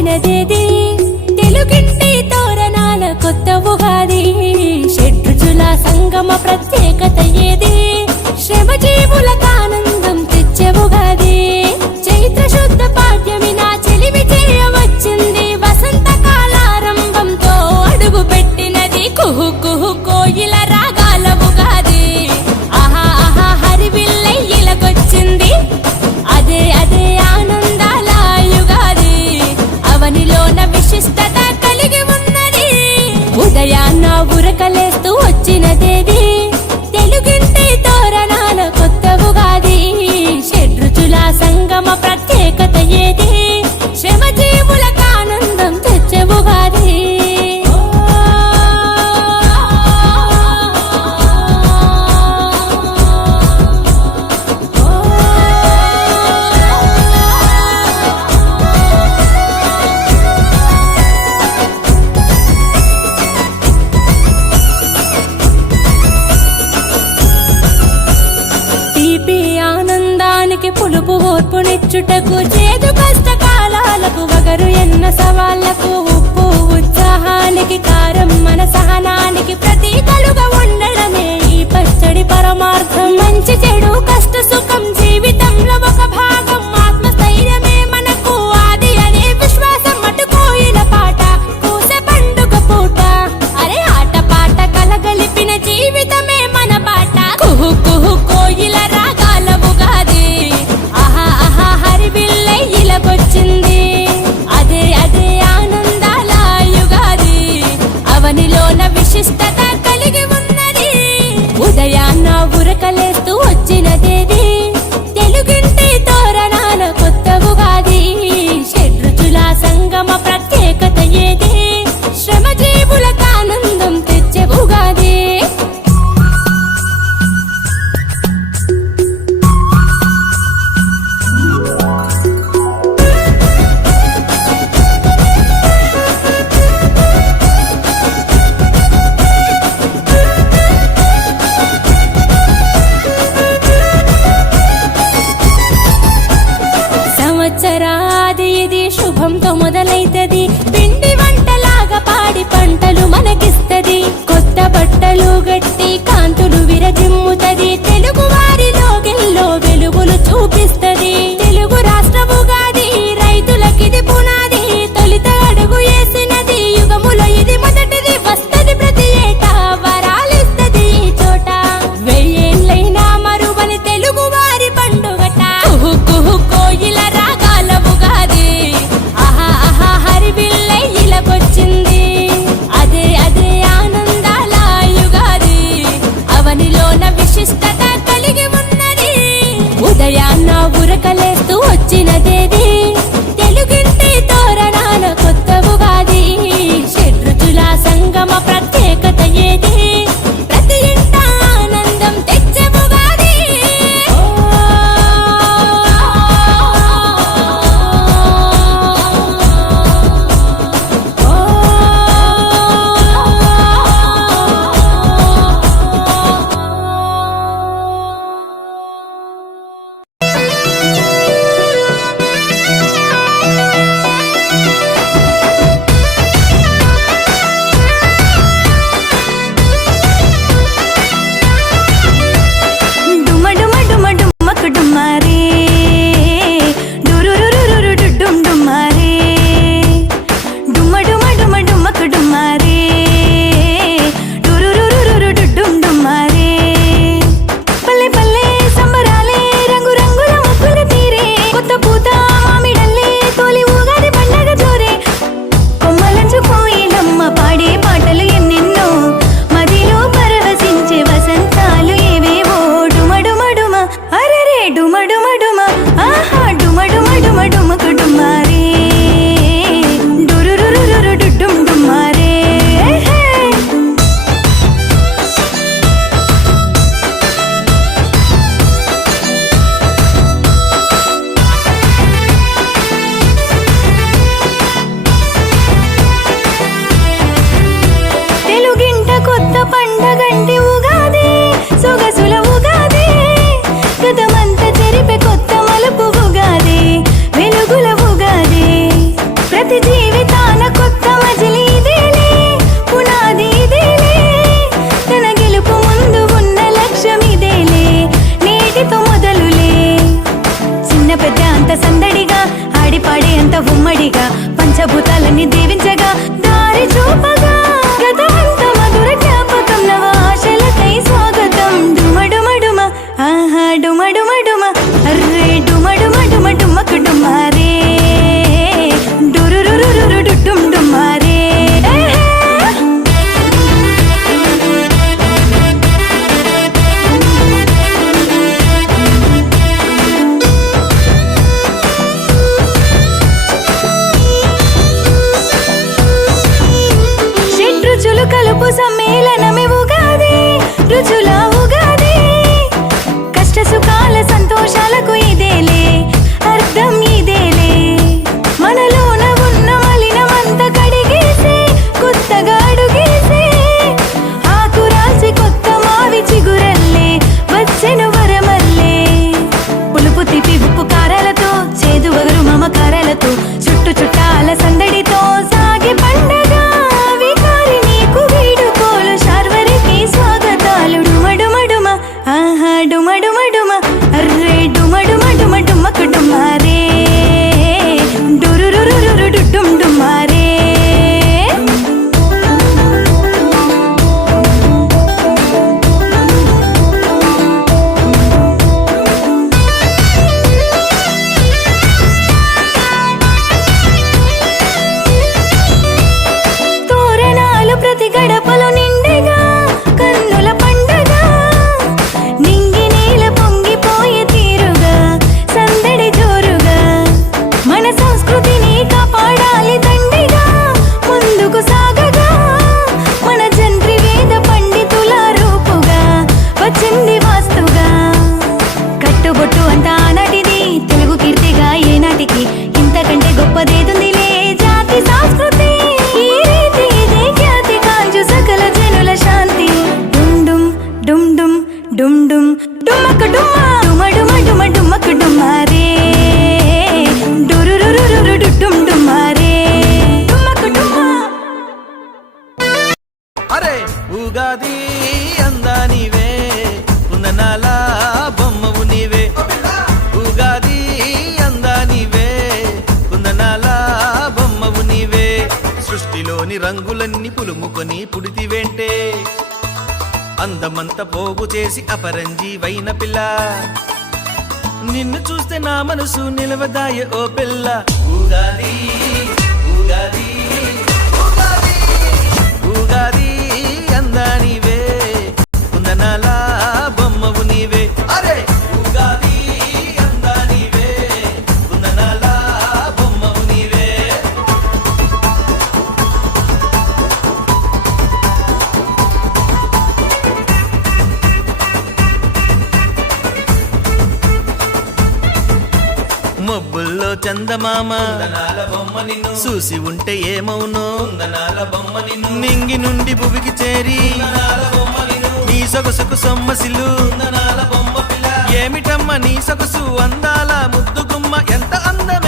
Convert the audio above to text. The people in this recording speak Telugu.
వచ్చినదేది తెలుగింటి తోరణాల కొత్త ఉగాది షడ్రుచుల సంగమ ప్రత్యేకత ఏది శ్రమజీవులకు ఆనందం తెచ్చే ఉగాది చైత్ర శుద్ధ పాడ్యమి నా చెలిమి చేయవచ్చింది వసంత కాలారంభంతో అడుగు పెట్టినది కుహు కుహు కోయిల రాగాల ఉగాది ఆహా ఆహా హరివిల్లై ఇలకొచ్చింది అదే అదే ఆనందాల యుగాది అవనిలోన విశిష్టత కలిగి ఉన్నది ఉదయాన్న ఉరకలేస్తూ వచ్చినదేది తెలుగింటి తోరణాల కొత్త ఉగాది షడ్రుచుల సంగమ ప్రత్యేకత ఏది శ్రమజీవులకు ఆనందం తెచ్చే ఉగాది పులుపు ఓర్పునిచ్చుటకు చేదు కష్టకాలాలకు వగరు ఎన్న సవాళ్లకు ఉప్పు ఉత్సాహానికి కారం మన సహనానికి ప్రతీకలుగా ఉండడమే ఈ పచ్చడి పరమార్థం మంచి చెడు కష్ట సుఖం జీవితంలో ఒక భాగం ఆత్మస్థైర్యమే మనకు ఆది అనే విశ్వాసం అటుకోయిన పాట కూసే పండుగ పూట అరే ఆట పాట కలగలిపిన జీవితమే మన బాట కుహు కుహు కోయిల రాగాల ఉగాది వచ్చింది అదే అదే ఆనందాల యుగాది అవనిలోన విశిష్టత కలిగి ఉన్నది ఉదయాన్న ఉరకలేస్తూ వచ్చినదేది తెలుగింటి తోరణాల కొత్త ఉగాది షడ్రుచుల సంగమ ప్రత్యేకత ఏది శ్రమజీవులకు ఆనందం తెచ్చే ఉగాది సంవత్సరాది ఇది శుభంతో మొదలైతది పిండి వంటలాగా పాడి పంటలు మనకిస్తది కొత్త బట్టలు గట్టి కాంతులు విరజిమ్ముతది తెలుగు వారిలో గెల్లో వెలుగులు చూపిస్తది తెలుగు రాష్ట్ర ఉగాది రైతులకిది పునాది తొలిత అడుగు వేసినది యుగములో ఇది మొదటిది వస్తది ప్రతి ఏటా వరాలిస్తది ఈ చోట వెయ్యేళ్ళైనా మరువని తెలుగు వారి పండుగట కుహు కుహు కోయిల రాగాల ఉగాది ఆహా ఆహా హరివిల్లై ఇలకొచ్చింది అదే అదే ఆనందాల యుగాది అవనిలోన విశిష్టత కలిగి ఉన్నది ఉదయాన్న భూతాలన్నీ దీవించగా దారి చూపగా గతమంత మధుర జ్ఞాపకం నవ ఆశలకై స్వాగతం డుమడుమడుమ ఆహా డుమడుమడుమ అర్రే డుమడుమడుమ డుమ్మకు డుమ్మారే డురురురురు డుడ్డుం డుమ్మారే రుచులు కలుపు సమ్మేళనమే ఉగాది రుచుల ఉగాది కష్ట సుఖాల సంతోషాలకు ఇదేలే అర్థం ఇదేలే మనలోన ఉన్న మలినమంత కడిగేసి కొత్తగా అడుగేసి ఆకు రాసి కొత్త మావి చిగురల్లే వచ్చెను వరమల్లే పులుపు తిపి ఉప్పు కారాలతో చేదు వగరు మమకారాలతో చుట్టు చుట్టాల సందడితో సాగి పండగ ఆహా డుమడుమడుమ అర్రే డుమడుమడుమ డుమ్మకు డుమ్మారే డురురురురు డుడ్డుం డుమ్మారే తోరణాలు ప్రతి గడపలో నిండగా కన్నుల పండగ నింగి నేల పొంగిపోయే తీరుగా సందడి జోరుగా మన సంస్కృతిని కాపాడాలి దండిగా ముందుకు సాగగా మన జంత్రి వేద పండితుల రూపుగా వచ్చింది వాస్తుగా కట్టుబొట్టు అంతా ఆనాటిది తెలుగు కీర్తిగా ఏనాటికి ఇంతకంటే గొప్పదేదుందిలే జాతి సంస్కృతి ఈ రీతి ఇదే ఖ్యాతి కాంచు సకల జనుల శాంతి డుమ్ డుమ్ డుమ్ డుమ్ డుమ్ డుమ్మకు డుమ్మా డుమ డుమ డుమ డుమ్మకు డుమ్మారే డురురురురు డుడ్డుం డుమ్మారే డుమ్మకు డుమ్మా అరే ఉగాది అందానివే కుందనాల బొమ్మవు నీవే ఉగాది అందానివే కుందనాల బొమ్మవు నీవే సృష్టిలోని రంగులన్నీ పులుముకొని పుడితివేంటే అందమంత పోగు చేసి అపరంజీవైన పిల్ల నిన్ను చూస్తే నా మనసు నిలవదాయ ఓ పిల్ల ఉగాది ఉగాది ఉగాది ఉగాది అందానివే కుందనాల బొమ్మవు నీవే అరే ఉగాది అందానివే కుందనాల బొమ్మవు నీవే మబ్బుల్లో చందమామ బొమ్మ నిన్ను చూసి ఉంటే ఏమవును బొమ్మ నిన్ను నింగి నుండి భువికి చేరి నీ సొగసుకు సొమ్మసిల్లు బొమ్మ పిల్ల ఏమిటమ్మ నీ సొగసు అందాల ముద్దుగుమ్మ ఎంత అందమే